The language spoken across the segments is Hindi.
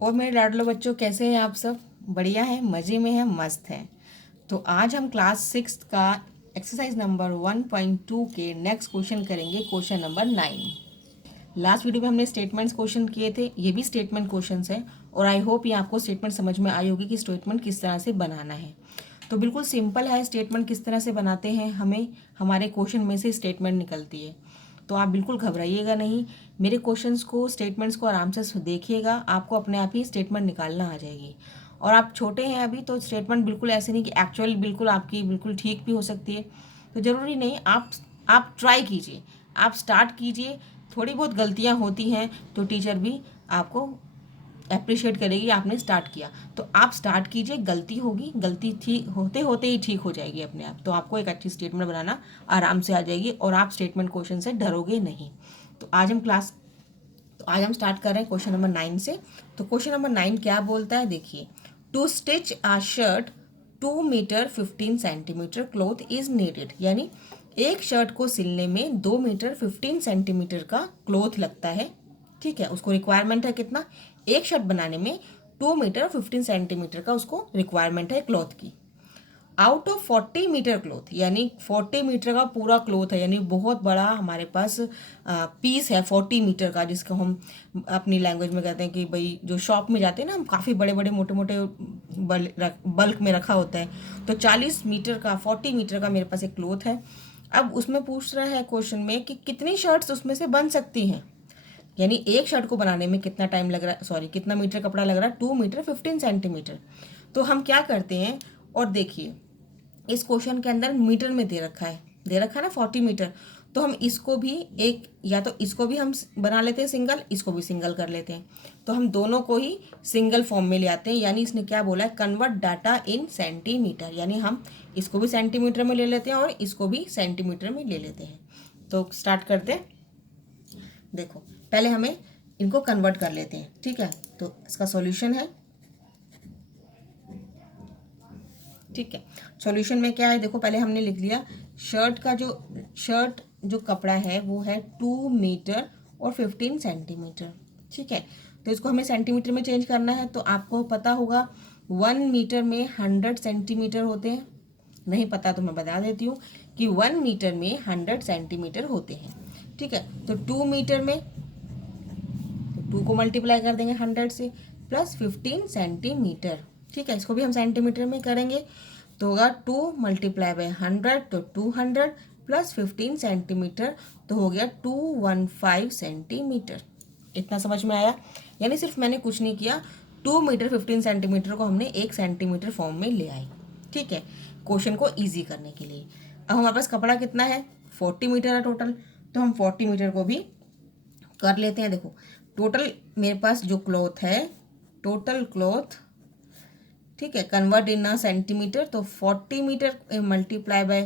और मेरे लाडलो बच्चों, कैसे हैं आप सब? बढ़िया है, मज़े में है, मस्त है। तो आज हम क्लास 6 का एक्सरसाइज नंबर 1.2 के नेक्स्ट क्वेश्चन करेंगे, क्वेश्चन नंबर 9। लास्ट वीडियो में हमने स्टेटमेंट्स क्वेश्चन किए थे, ये भी स्टेटमेंट क्वेश्चंस हैं और आई होप ये आपको स्टेटमेंट समझ में आई होगी कि स्टेटमेंट किस तरह से बनाना है। तो बिल्कुल सिंपल है, स्टेटमेंट किस तरह से बनाते हैं, हमें हमारे क्वेश्चन में से स्टेटमेंट निकलती है। तो आप बिल्कुल घबराइएगा नहीं, मेरे क्वेश्चंस को, स्टेटमेंट्स को आराम से देखिएगा, आपको अपने आप ही स्टेटमेंट निकालना आ जाएगी। और आप छोटे हैं अभी, तो स्टेटमेंट बिल्कुल ऐसे नहीं कि एक्चुअल बिल्कुल आपकी बिल्कुल ठीक भी हो सकती है। तो ज़रूरी नहीं, आप ट्राई कीजिए, आप स्टार्ट कीजिए। थोड़ी बहुत गलतियां होती हैं तो टीचर भी आपको अप्रिशिएट करेगी, आपने स्टार्ट किया। तो आप स्टार्ट कीजिए, गलती होगी, गलती ठीक होते होते ही ठीक हो जाएगी अपने आप। तो आपको एक अच्छी स्टेटमेंट बनाना आराम से आ जाएगी और आप स्टेटमेंट क्वेश्चन से डरोगे नहीं। तो आज हम स्टार्ट कर रहे हैं क्वेश्चन नंबर 9 से। तो क्वेश्चन नंबर 9 क्या बोलता है, देखिए। To stitch a shirt 2 metre 15 centimetre cloth is needed, यानी एक शर्ट को सिलने में 2 मीटर 15 सेंटीमीटर का क्लॉथ लगता है। ठीक है, उसको रिक्वायरमेंट है कितना? एक शर्ट बनाने में 2 मीटर 15 सेंटीमीटर का उसको रिक्वायरमेंट है क्लॉथ की। आउट ऑफ 40 मीटर क्लॉथ, यानी 40 मीटर का पूरा क्लॉथ है, यानी बहुत बड़ा हमारे पास पीस है 40 मीटर का, जिसको हम अपनी लैंग्वेज में कहते हैं कि भाई जो शॉप में जाते हैं ना हम, काफ़ी बड़े बड़े मोटे मोटे बल्क में रखा होता है। तो 40 मीटर का, 40 मीटर का मेरे पास एक क्लॉथ है। अब उसमें पूछ रहा है क्वेश्चन में कि कितनी शर्ट्स उसमें से बन सकती हैं, यानी एक शर्ट को बनाने में कितना टाइम लग रहा है, सॉरी कितना मीटर कपड़ा लग रहा है, 2 मीटर 15 सेंटीमीटर। तो हम क्या करते हैं, और देखिए इस क्वेश्चन के अंदर मीटर में दे रखा है ना 40 मीटर। तो हम इसको भी एक, या तो इसको भी हम बना लेते हैं सिंगल, इसको भी सिंगल कर लेते हैं। तो हम दोनों को ही सिंगल फॉर्म में ले आते हैं, यानी इसने क्या बोला है, कन्वर्ट डाटा इन सेंटीमीटर, यानी हम इसको भी सेंटीमीटर में ले लेते हैं और इसको भी सेंटीमीटर में ले लेते हैं। तो स्टार्ट करते हैं। देखो पहले हमें इनको कन्वर्ट कर लेते हैं, ठीक है। तो इसका सॉल्यूशन है, ठीक है। सॉल्यूशन में क्या है, देखो पहले हमने लिख लिया शर्ट जो कपड़ा है वो है 2 मीटर और 15 सेंटीमीटर, ठीक है। तो इसको हमें सेंटीमीटर में चेंज करना है। तो आपको पता होगा 1 मीटर में 100 सेंटीमीटर होते हैं। नहीं पता तो मैं बता देती हूँ कि 1 मीटर में 100 सेंटीमीटर होते हैं, ठीक है। तो 2 मीटर में, तो 2 को मल्टीप्लाई कर देंगे 100 से, प्लस 15 सेंटीमीटर, ठीक है। इसको भी हम सेंटीमीटर में करेंगे तो होगा 2 मल्टीप्लाई बाई 100, तो 200 प्लस 15 सेंटीमीटर, तो हो गया 215 सेंटीमीटर। इतना समझ में आया? यानी सिर्फ मैंने कुछ नहीं किया, 2 मीटर 15 सेंटीमीटर को हमने 1 सेंटीमीटर फॉर्म में ले आए, ठीक है, क्वेश्चन को ईजी करने के लिए। अब हमारे पास कपड़ा कितना है, 40 मीटर है टोटल। तो हम 40 मीटर को भी कर लेते हैं। देखो टोटल मेरे पास जो क्लॉथ है, टोटल क्लॉथ, ठीक है, कन्वर्ट इन सेंटीमीटर, तो 40 मीटर मल्टीप्लाई बाय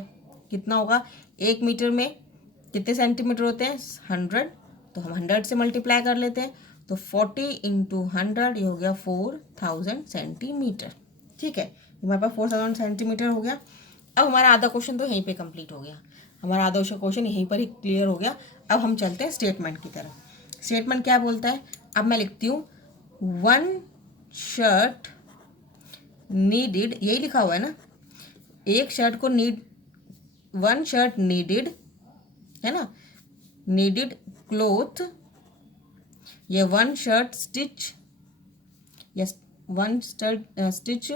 कितना होगा, 1 मीटर में कितने सेंटीमीटर होते हैं, 100। तो हम 100 से मल्टीप्लाई कर लेते हैं, तो 40 इंटू 100, ये हो गया 4000 सेंटीमीटर, ठीक है। हमारे पास 4000 सेंटीमीटर हो गया। अब हमारा आधा क्वेश्चन तो यहीं पे कंप्लीट हो गया, हमारा आधा क्वेश्चन यहीं पर ही क्लियर हो गया। अब हम चलते हैं स्टेटमेंट की तरफ। स्टेटमेंट क्या बोलता है, अब मैं लिखती हूँ 1 शर्ट नीडेड, यही लिखा हुआ है ना, एक शर्ट को नीड, 1 शर्ट नीडेड है ना, नीडेड क्लोथ, ये 1 shirt stitch, yes 1 shirt stitch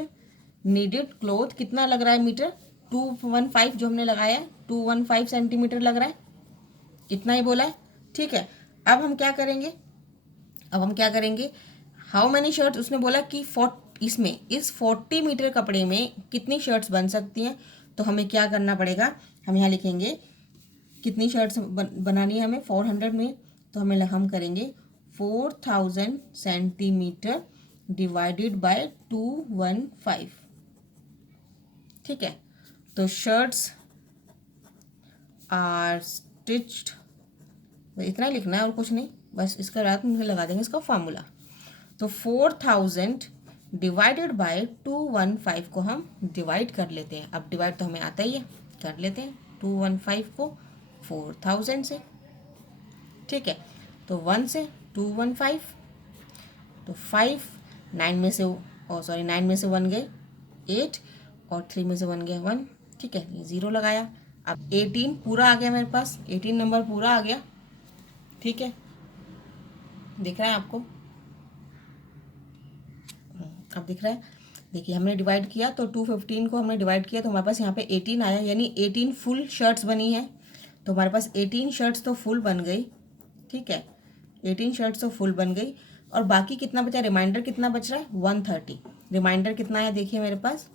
needed cloth कितना लग रहा है मीटर, 215 जो हमने लगाया है, 215 सेंटीमीटर लग रहा है, इतना ही बोला है, ठीक है। अब हम क्या करेंगे, हाउ मैनी शर्ट्स, उसने बोला कि इसमें इस 40 मीटर कपड़े में कितनी शर्ट्स बन सकती हैं। तो हमें क्या करना पड़ेगा, हम यहाँ लिखेंगे कितनी शर्ट्स बनानी है हमें 400 में, तो हम करेंगे 4000 सेंटीमीटर डिवाइडेड बाय 215, ठीक है। तो शर्ट्स आर स्टिच्ड, इतना ही लिखना है और कुछ नहीं, बस इसके बाद मुझे लगा देंगे इसका फार्मूला। तो 4000 डिवाइडेड बाय 215 को हम डिवाइड कर लेते हैं। अब डिवाइड तो हमें आता ही है, कर लेते हैं 215 को 4000 से, ठीक है। तो 1 से 215, तो 5 नाइन में से 1 गए 8 और 3 में से 1 गया 1। ठीक है, ये 0 लगाया। अब 18 पूरा आ गया मेरे पास, 18 नंबर पूरा आ गया। ठीक है, दिख रहा है आपको? अब दिख रहा है? देखिए हमने डिवाइड किया तो 215 को हमने डिवाइड किया तो हमारे पास यहाँ पे 18 आया, यानी 18 फुल शर्ट्स बनी है। तो हमारे पास 18 शर्ट्स तो फुल बन गई। ठीक है, 18 शर्ट्स तो फुल बन गई। और बाकी कितना बचा, रिमाइंडर कितना बच रहा है 130। रिमाइंडर कितना है देखिए मेरे पास,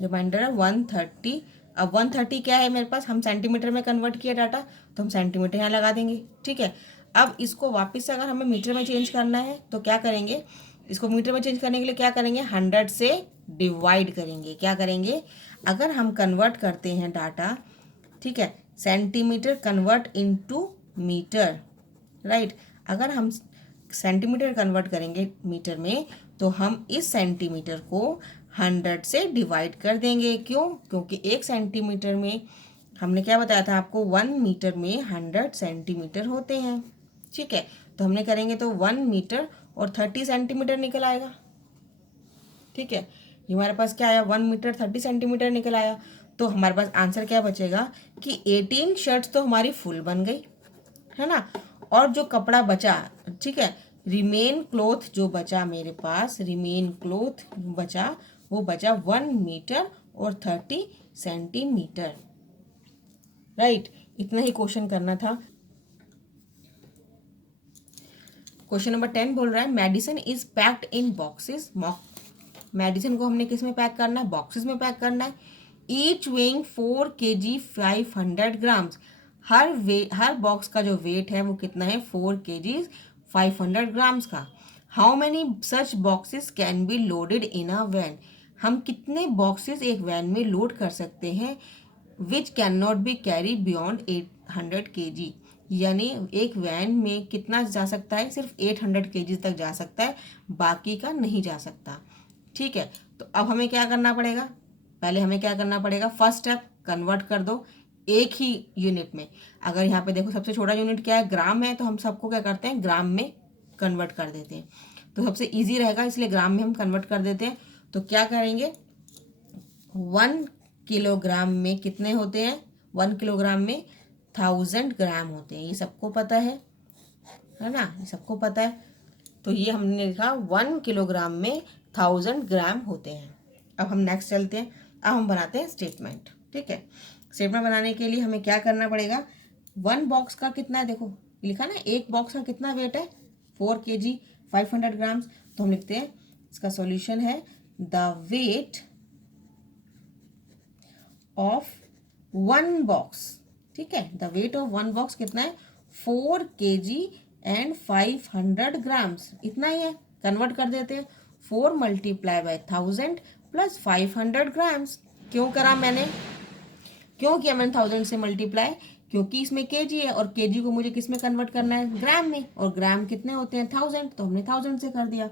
रिमाइंडर है 130। अब 130 क्या है मेरे पास, हम सेंटीमीटर में कन्वर्ट किया डाटा, तो हम सेंटीमीटर यहाँ लगा देंगे। ठीक है, अब इसको वापस से अगर हमें मीटर में चेंज करना है तो क्या करेंगे, इसको मीटर में चेंज करने के लिए क्या करेंगे, 100 से डिवाइड करेंगे। क्या करेंगे, अगर हम कन्वर्ट करते हैं डाटा, ठीक है, centimetre convert into metre, right, अगर हम सेंटीमीटर कन्वर्ट करेंगे मीटर में तो हम इस सेंटीमीटर को 100 से डिवाइड कर देंगे। क्यों, क्योंकि 1 सेंटीमीटर में हमने क्या बताया था आपको, 1 मीटर में 100 सेंटीमीटर होते हैं। ठीक है, तो हमने करेंगे तो 1 मीटर और 30 सेंटीमीटर निकल आएगा। ठीक है, ये हमारे पास क्या आया, 1 मीटर 30 सेंटीमीटर निकल आया। तो हमारे पास आंसर क्या बचेगा कि 18 शर्ट्स तो हमारी फुल बन गई, है ना, और जो कपड़ा बचा, ठीक है, रिमेन क्लोथ जो बचा मेरे पास, रिमेन क्लोथ बचा, वो बचा 1 मीटर और 30 सेंटीमीटर। राइट, इतना ही क्वेश्चन करना था। क्वेश्चन नंबर 10 बोल रहा है medicine is packed in boxes. Medicine को हमने किस में पैक करना है, बॉक्सेस में पैक करना है। Each weighing 4 kg 500 grams. हर बॉक्स का जो वेट है वो कितना है, 4 kg 500 ग्राम्स का। How many such boxes can be loaded in a van. हम कितने बॉक्सेस एक वैन में लोड कर सकते हैं, which can not be carry beyond 800 kg। यानी एक वैन में कितना जा सकता है, सिर्फ 800 kg तक जा सकता है, बाकी का नहीं जा सकता। ठीक है, तो अब हमें क्या करना पड़ेगा, पहले हमें क्या करना पड़ेगा, फर्स्ट स्टेप कन्वर्ट कर दो एक ही यूनिट में। अगर यहाँ पे देखो सबसे छोटा यूनिट क्या है, ग्राम है, तो हम सबको क्या करते हैं, ग्राम में कन्वर्ट कर देते हैं। तो सबसे इजी रहेगा इसलिए ग्राम में हम कन्वर्ट कर देते हैं। तो क्या करेंगे, 1 किलोग्राम में कितने होते हैं, 1 किलोग्राम में 1000 ग्राम होते हैं, ये सबको पता है ना, ये सबको पता है। तो ये हमने लिखा 1 किलोग्राम में 1000 ग्राम होते हैं। अब हम नेक्स्ट चलते हैं, अब हम बनाते हैं स्टेटमेंट। ठीक है, स्टेटमेंट बनाने के लिए हमें क्या करना पड़ेगा, 1 बॉक्स का कितना है, देखो लिखा ना, एक बॉक्स का कितना वेट है, 4 kg 500 ग्राम्स। तो हम लिखते हैं, इसका सॉल्यूशन है द वेट ऑफ 1 बॉक्स। ठीक है, द वेट ऑफ 1 बॉक्स कितना है, 4 kg एंड 500 ग्राम्स, इतना ही है। कन्वर्ट कर देते हैं, 4 मल्टीप्लाई बाय 1000 प्लस 500 ग्राम्स। क्यों करा मैंने, क्यों किया मैंने 1000 से मल्टीप्लाई, क्योंकि इसमें केजी है और केजी को मुझे किस में कन्वर्ट करना है, ग्राम में, और ग्राम कितने होते हैं 1000, तो हमने 1000 से कर दिया।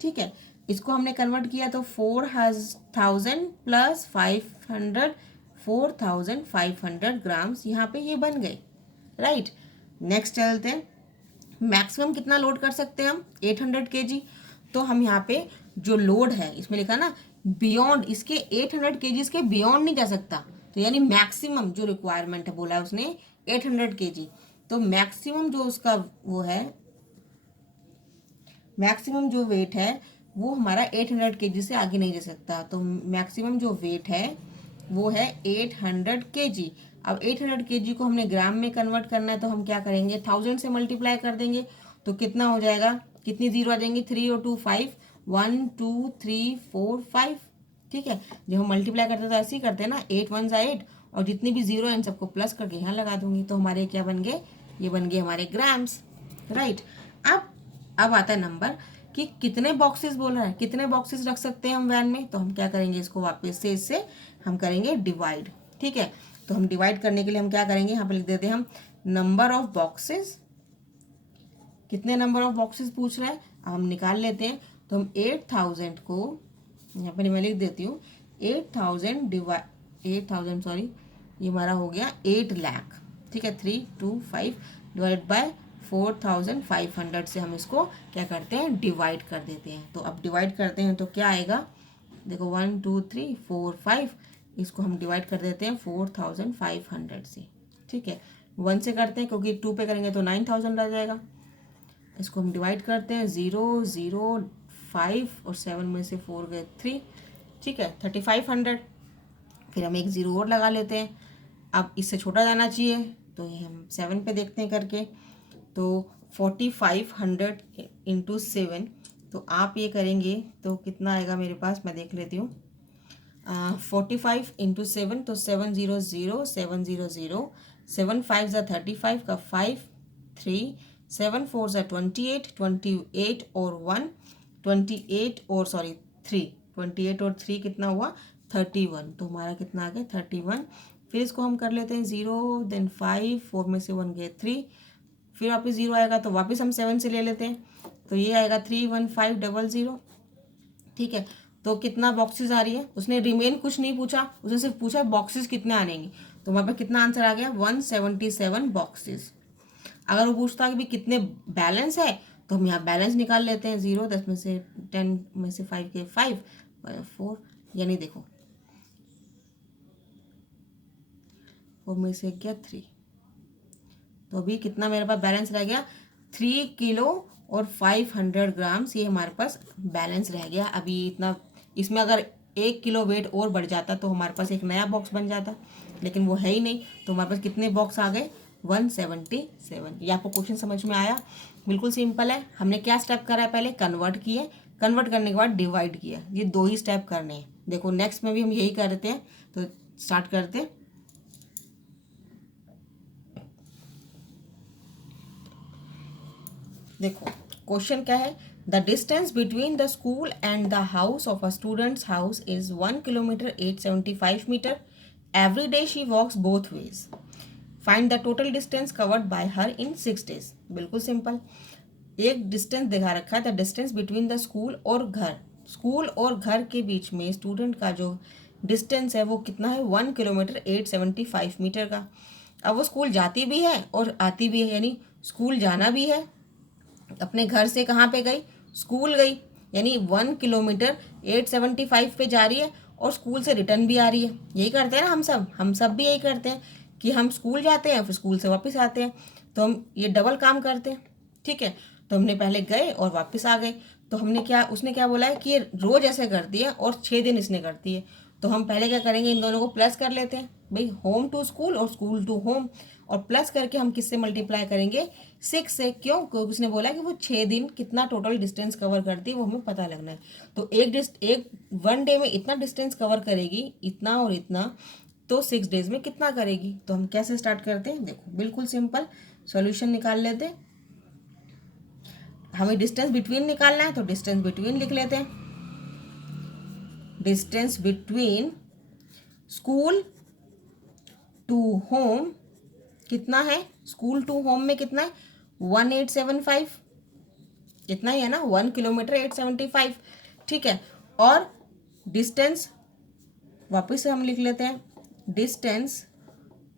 ठीक है, इसको हमने कन्वर्ट किया तो 4000 प्लस 500, 4500 ग्राम्स यहाँ पे ये बन गए। राइट, नेक्स्ट चलते हैं, मैक्सिमम कितना लोड कर सकते हैं हम, 800 kg। तो हम यहाँ पे जो लोड है इसमें लिखा ना, बियॉन्ड, इसके 800 kg के बियॉन्ड नहीं जा सकता, तो यानी मैक्सिमम जो रिक्वायरमेंट है बोला उसने 800 kg। तो मैक्सिमम जो उसका वो है, मैक्सिमम जो वेट है वो हमारा 800 kg से आगे नहीं जा सकता। तो मैक्सिमम जो वेट है वो है 800 kg। अब 800 kg को हमने ग्राम में कन्वर्ट करना है, तो हम क्या करेंगे, 1000 से मल्टीप्लाई कर देंगे, तो कितना हो जाएगा, कितनी जीरो आ जाएंगी, 3 और 2 5, 1 2 3 4 5। ठीक है, जब हम मल्टीप्लाई करते हैं तो ऐसे ही करते हैं ना, 8 1 जा 8, और जितनी भी जीरो है इन सबको प्लस करके यहाँ लगा दूंगी, तो हमारे क्या बन गए, ये बन गए हमारे ग्राम्स। राइट, अब आता है नंबर कि कितने बॉक्सेस बोल रहा है, कितने बॉक्सेस रख सकते हैं हम वैन में। तो हम क्या करेंगे, इसको वापस से इससे हम करेंगे डिवाइड। ठीक है, तो हम डिवाइड करने के लिए हम क्या करेंगे, यहाँ पे लिख देते हैं हम नंबर ऑफ बॉक्सेस, कितने नंबर ऑफ बॉक्सेस पूछ रहा है, हम निकाल लेते हैं। तो हम 8000 को यहाँ पर मैं लिख देती हूँ, 8000 सॉरी, ये हमारा हो गया 8 लाख। ठीक है, 325 डिवाइड बाय 4500 से हम इसको क्या करते हैं, डिवाइड कर देते हैं। तो अब डिवाइड करते हैं तो क्या आएगा, देखो 1 2 3 4 5, इसको हम डिवाइड कर देते हैं 4500 से। ठीक है, 1 से करते हैं क्योंकि 2 पे करेंगे तो 9000 आ जाएगा। इसको हम डिवाइड करते हैं, 0 0 5 और 7 में से 4 गए 3। ठीक है, 3500। फिर हम एक 0 और लगा लेते हैं। अब इससे छोटा जाना चाहिए तो ये हम 7 पे देखते हैं करके। तो 4500 इंटू 7, तो आप ये करेंगे तो कितना आएगा मेरे पास, मैं देख लेती हूँ। 45 इंटू 7 तो 700 700, 7 5 ज़ा 35 का 5 3, 7 4 ज़ा 28 28 और 1 28 और 3, 28 और 3 कितना हुआ 31। तो हमारा कितना आ गया 31। फिर इसको हम कर लेते हैं 0 देन 5, 4 में से 1 गए 3, फिर वापस 0 आएगा तो वापस हम 7 से ले लेते हैं। तो ये आएगा 31500। ठीक है, तो कितना बॉक्सेस आ रही है, उसने रिमेन कुछ नहीं पूछा, उसने सिर्फ पूछा बॉक्सेस कितने आनेंगे। तो हमारे पास कितना आंसर आ गया 177 बॉक्सेस। अगर वो पूछता कि भी कितने बैलेंस है तो हम यहाँ बैलेंस निकाल लेते हैं। 0 10 में से 10 में से 5 के 5 4, यानी देखो 4 में से गया 3। तो अभी कितना मेरे पास बैलेंस रह गया 3 किलो और 500 ग्राम्स, ये हमारे पास बैलेंस रह गया। अभी इतना, इसमें अगर 1 किलो वेट और बढ़ जाता तो हमारे पास एक नया बॉक्स बन जाता, लेकिन वो है ही नहीं। तो हमारे पास कितने बॉक्स आ गए 177। ये आपको क्वेश्चन समझ में आया, बिल्कुल सिंपल है। हमने क्या स्टेप करा है, पहले कन्वर्ट किए, कन्वर्ट करने के बाद डिवाइड किया, ये 2 ही स्टेप करने हैं। देखो नेक्स्ट में भी हम यही करते हैं, तो स्टार्ट करते हैं। देखो क्वेश्चन क्या है, the distance between the school and the house of a students house is 1 kilometre 875 metre. Every day she walks both ways. Find the total distance covered by her in 6 days. बिल्कुल सिंपल, एक डिस्टेंस दिखा रखा है, the distance between the school और घर, स्कूल और घर के बीच में स्टूडेंट का जो डिस्टेंस है वो कितना है 1 किलोमीटर 875 मीटर का। अब वो स्कूल जाती भी है और आती भी है, यानी स्कूल जाना भी है, अपने घर से कहाँ पे गई, स्कूल गई, यानी 1 किलोमीटर 875 पे जा रही है और स्कूल से रिटर्न भी आ रही है। यही करते हैं ना हम सब भी यही करते हैं कि हम स्कूल जाते हैं फिर स्कूल से वापस आते हैं, तो हम ये डबल काम करते हैं। ठीक है, तो हमने पहले गए और वापस आ गए। तो हमने क्या, उसने क्या बोला है कि ये रोज ऐसे करती है और 6 दिन इसने करती है। तो हम पहले क्या करेंगे, इन दोनों को प्लस कर लेते हैं भाई, होम टू स्कूल और स्कूल टू होम, और प्लस करके हम किससे मल्टीप्लाई करेंगे 6 से। क्यों, क्योंकि उसने बोला कि वो 6 दिन कितना टोटल डिस्टेंस कवर करती है वो हमें पता लगना है। तो एक 1 डे में इतना डिस्टेंस कवर करेगी, इतना और इतना, तो 6 डेज में कितना करेगी। तो हम कैसे स्टार्ट करते हैं, देखो बिल्कुल सिंपल, सॉल्यूशन निकाल लेते हैं। हमें डिस्टेंस बिटवीन निकालना है तो डिस्टेंस बिटवीन लिख लेते हैं। Distance between school to home कितना है, स्कूल टू होम में कितना है 1875, इतना ही है ना, 1 किलोमीटर 875। ठीक है, और डिस्टेंस वापस से हम लिख लेते हैं, डिस्टेंस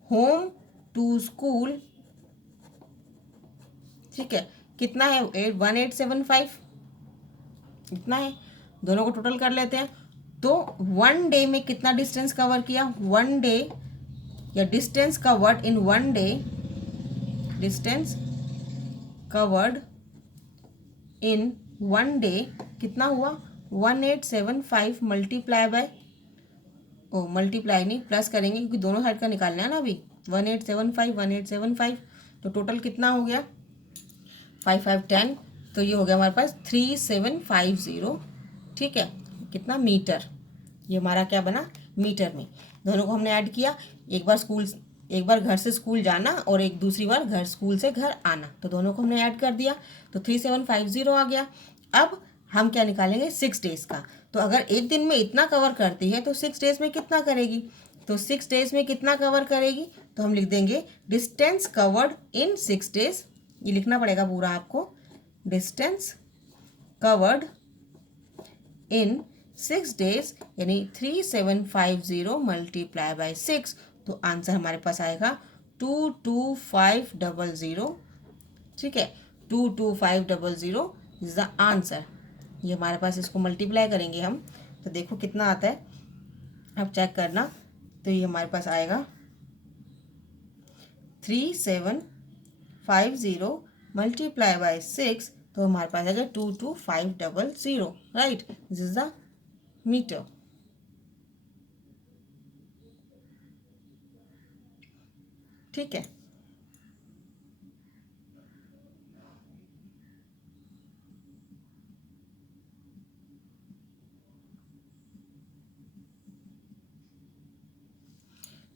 होम टू स्कूल, ठीक है, कितना है 1875, इतना है। दोनों को टोटल कर लेते हैं। तो 1 डे में कितना डिस्टेंस कवर किया, 1 डे या distance covered in 1 day, distance covered in 1 day कितना हुआ 1875 मल्टीप्लाई बाय, ओ मल्टीप्लाई नहीं प्लस करेंगे क्योंकि दोनों साइड का निकालना है ना अभी, 1875 तो टोटल कितना हो गया 5 5 10, तो ये हो गया हमारे पास 3750। ठीक है, कितना मीटर, ये हमारा क्या बना मीटर में। दोनों को हमने ऐड किया, एक बार घर से स्कूल जाना और एक दूसरी बार घर स्कूल से घर आना, तो दोनों को हमने ऐड कर दिया तो 3750 आ गया। अब हम क्या निकालेंगे 6 डेज का। तो अगर एक दिन में इतना कवर करती है तो 6 डेज में कितना करेगी, तो 6 डेज में कितना कवर करेगी, तो हम लिख देंगे डिस्टेंस कवर्ड इन 6 डेज, ये लिखना पड़ेगा पूरा आपको, डिस्टेंस कवर्ड इन 6 डेज, यानी 3750 मल्टीप्लाई बाय 6, तो आंसर हमारे पास आएगा 22500 ठीक है, 22500 इज द आंसर। ये हमारे पास, इसको मल्टीप्लाई करेंगे हम तो देखो कितना आता है, अब चेक करना। तो ये हमारे पास आएगा 3750 मल्टीप्लाई बाय 6, तो हमारे पास आएगा 22500, right, this is the metre. ठीक है,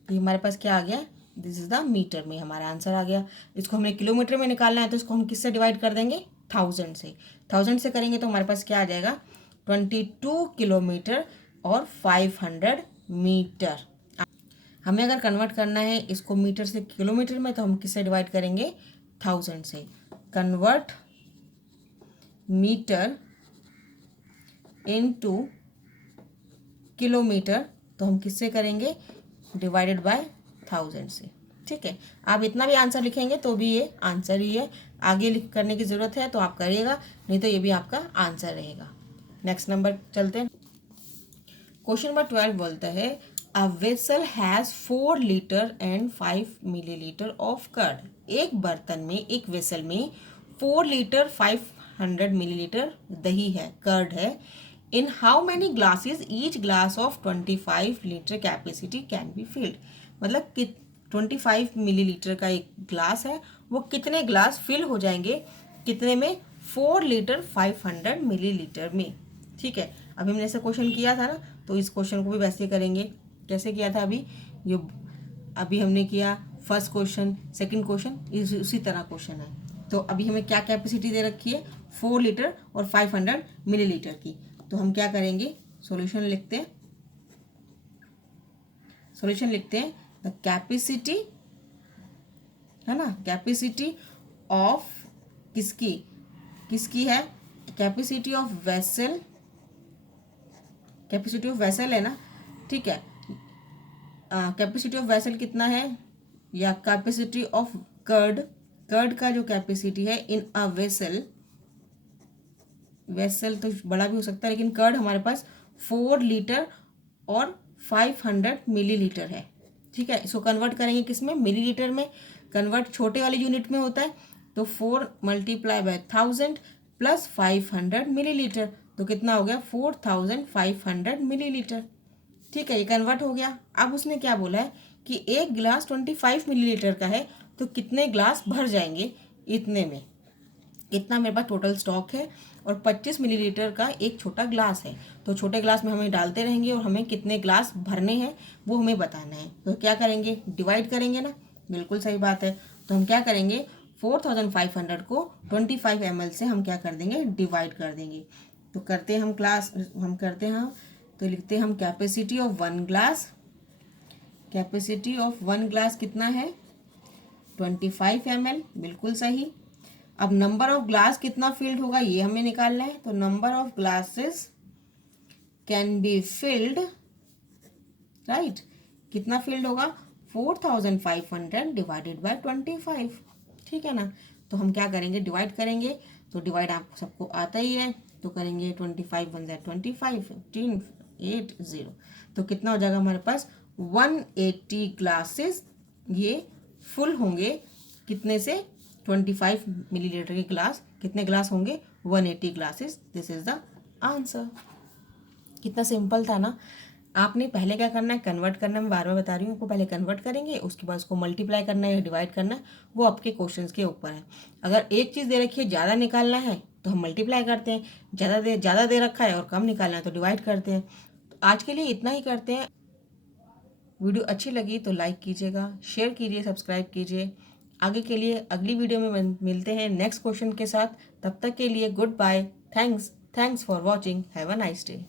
ये हमारे पास क्या आ गया, दिस इज द मीटर में हमारा आंसर आ गया। इसको हमने किलोमीटर में निकालना है तो इसको हम किससे डिवाइड कर देंगे, 1000 से। 1000 से करेंगे तो हमारे पास क्या आ जाएगा, 22 किलोमीटर और 500 मीटर। हमें अगर कन्वर्ट करना है इसको मीटर से किलोमीटर में तो हम किससे डिवाइड करेंगे, 1000 से। कन्वर्ट मीटर इनटू किलोमीटर तो हम किससे करेंगे, डिवाइडेड बाय 1000 से। ठीक है, आप इतना भी आंसर लिखेंगे तो भी ये आंसर ही है, आगे लिख करने की ज़रूरत है तो आप करिएगा, नहीं तो ये भी आपका आंसर रहेगा। नेक्स्ट नंबर चलते हैं। क्वेश्चन नंबर 12 बोलता है a vessel has 4 litre and 5 millilitre of curd. एक बर्तन में, एक वेसल में 4 लीटर 500 मिलीलीटर दही है, कर्ड है। In how many glasses each glass of 25 litre capacity can be filled. मतलब कि 25 मिलीलीटर का एक ग्लास है, वो कितने ग्लास फिल हो जाएंगे, कितने में, 4 लीटर 500 मिलीलीटर में। ठीक है, अभी हमने ऐसा क्वेश्चन किया था ना, तो इस क्वेश्चन को भी वैसे करेंगे। कैसे किया था अभी, ये अभी हमने किया फर्स्ट क्वेश्चन, सेकंड क्वेश्चन, उसी तरह क्वेश्चन है। तो अभी हमें क्या कैपेसिटी दे रखी है, 4 लीटर और 500 मिलीलीटर की। तो हम क्या करेंगे, सॉल्यूशन लिखते हैं, सॉल्यूशन लिखते हैं। द कैपेसिटी है ना, कैपेसिटी ऑफ किसकी, किसकी है, capacity of vessel, capacity of vessel है ना। ठीक है, कैपेसिटी ऑफ वेसल कितना है, या कैपेसिटी ऑफ कर्ड, कर्ड का जो कैपेसिटी है इन अ वेसल, वेसल तो बड़ा भी हो सकता है लेकिन कर्ड हमारे पास 4 लीटर और 500 मिलीलीटर है। ठीक है, इसको कन्वर्ट करेंगे किस में, मिलीलीटर में। कन्वर्ट छोटे वाले यूनिट में होता है, तो 4 मल्टीप्लाई बाय 1000 प्लस 500 मिलीलीटर, तो कितना हो गया, 4500 मिलीलीटर। ठीक है, ये कन्वर्ट हो गया। अब उसने क्या बोला है कि एक गिलास 25 मिलीलीटर का है तो कितने ग्लास भर जाएंगे, इतने में। इतना मेरे पास टोटल स्टॉक है और 25 मिलीलीटर का एक छोटा ग्लास है, तो छोटे ग्लास में हमें डालते रहेंगे और हमें कितने ग्लास भरने हैं वो हमें बताना है। तो क्या करेंगे, डिवाइड करेंगे ना, बिल्कुल सही बात है। तो हम क्या करेंगे, 4500 को 25 ml से हम क्या कर देंगे, डिवाइड कर देंगे। तो करते हैं हम क्लास, हम करते हैं, तो लिखते हैं हम capacity of 1 glass, capacity of 1 glass कितना है, 25 ml, बिल्कुल सही। अब नंबर ऑफ ग्लास कितना फिल्ड होगा ये हमें निकालना है, तो number of glasses can be filled, right, कितना फिल्ड होगा, 4500 डिवाइडेड बाय 25। ठीक है ना, तो हम क्या करेंगे, डिवाइड करेंगे। तो डिवाइड आप सबको आता ही है, तो करेंगे 25 1 25, 15 8 0, तो कितना हो जाएगा हमारे पास, 180 ग्लासेस ये फुल होंगे, कितने से, 25 मिलीलीटर के ग्लास, कितने ग्लास होंगे, 180 glasses. This is the answer. कितना सिंपल था ना। आपने पहले क्या करना है, कन्वर्ट करना है, मैं बार बार बता रही हूँ आपको, पहले कन्वर्ट करेंगे, उसके बाद उसको मल्टीप्लाई करना है या डिवाइड करना है, वो आपके क्वेश्चंस के ऊपर है। अगर एक चीज़ दे रखी है, ज़्यादा निकालना है तो हम मल्टीप्लाई करते हैं, ज़्यादा दे रखा है और कम निकालना है तो डिवाइड करते हैं। तो आज के लिए इतना ही करते हैं। वीडियो अच्छी लगी तो लाइक कीजिएगा, शेयर कीजिए, सब्सक्राइब कीजिए। आगे के लिए अगली वीडियो में मिलते हैं नेक्स्ट क्वेश्चन के साथ। तब तक के लिए goodbye, thanks for watching, have a nice day.